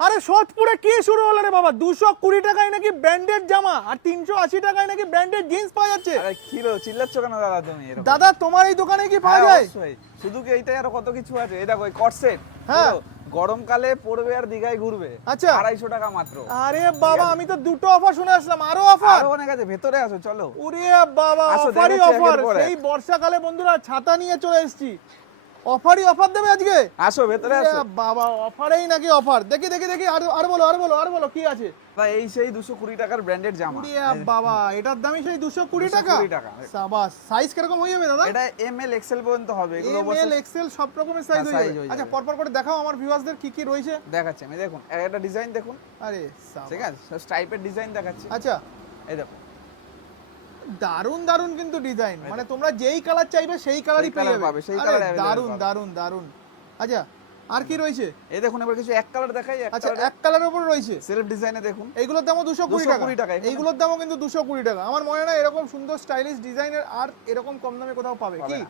আরে সোদপুরে কি শুরু হলো রে বাবা? 220 টাকায় নাকি ব্র্যান্ডেড জামা আর 380 টাকায় নাকি ব্র্যান্ডেড জিন্স পাওয়া যাচ্ছে। আরে কিলো চিল্লাচ্ছ কেন দাদা তুমি এরকম? দাদা তোমার এই দোকানে কি পাওয়া হ্যাঁ, যায়? অবশ্যই। শুধু কি এইটাই, আরো কত কিছু আছে। এই দেখো এই কটসেট, হ্যাঁ। গরমকালে পড়বে আর দীঘায় ঘুরবে। আচ্ছা। 250 টাকা মাত্র। আরে বাবা, আমি তো দুটো অফার শুনে আসলাম, আরো অফার? আরো অনেক আছে, ভেতরে আসো চলো। ওরে বাবা, আসো, অফারই দেখাচ্ছি অফার। একের পর এক। সেই বর্ষাকালে বন্ধুরা ছাতা নিয়ে চলে এসেছি, অফারই অফার দেবে আজকে। আসো ভেতরে ওরে আসো। বাবা, অফারেই নাকি অফার। দেখি দেখি দেখি, আর বলো কি আছে? ভাই এই সেই 220 টাকার ব্র্যান্ডেড জামা। ওরে বাবা, এটার দামই সেই 220 টাকা। 220 টাকা। সাবাস। সাইজ কিরকম হয়ে যাবে দাদা? এটা এম এল এক্সেল পর্যন্ত হবে। এগুলো এম এল অবশ্যই এক্সেল সব রকমের সাইজ হ্যাঁ, হয়ে size যাবে। হয়ে আচ্ছা, যাবে। পরপর করে দেখাও আমার ভিউয়ারদের কি কি রয়েছে। দেখাচ্ছি আমি, দেখুন একটা ডিজাইন দেখুন। আরে সাবাস। ঠিক আছে, সব স্ট্রাইপের ডিজাইন দেখাচ্ছি। আচ্ছা, এই দেখো, দারুন দারুন কিন্তু ডিজাইন, মানে তোমরা যেই কালার চাইবে সেই কালারই সেই পেয়ে colour যাবে। পাবে, সেই আরে colour available দারুন পাবে। দারুন দারুন। আচ্ছা, আর কি রয়েছে? এই দেখুন এবার কিছু এক কালার দেখাই। আচ্ছা, এক কালারের উপর রয়েছে। সেলফ ডিজাইনে দেখুন। এইগুলোর দামও 220 টাকা। 220 টাকা, এগুলো- এইগুলোর দামও কিন্তু 220 টাকা। আমার মনে হয় না এরকম সুন্দর স্টাইলিশ ডিজাইনের আর এরকম কম দামে কোথাও পাবে পাবে কি? না।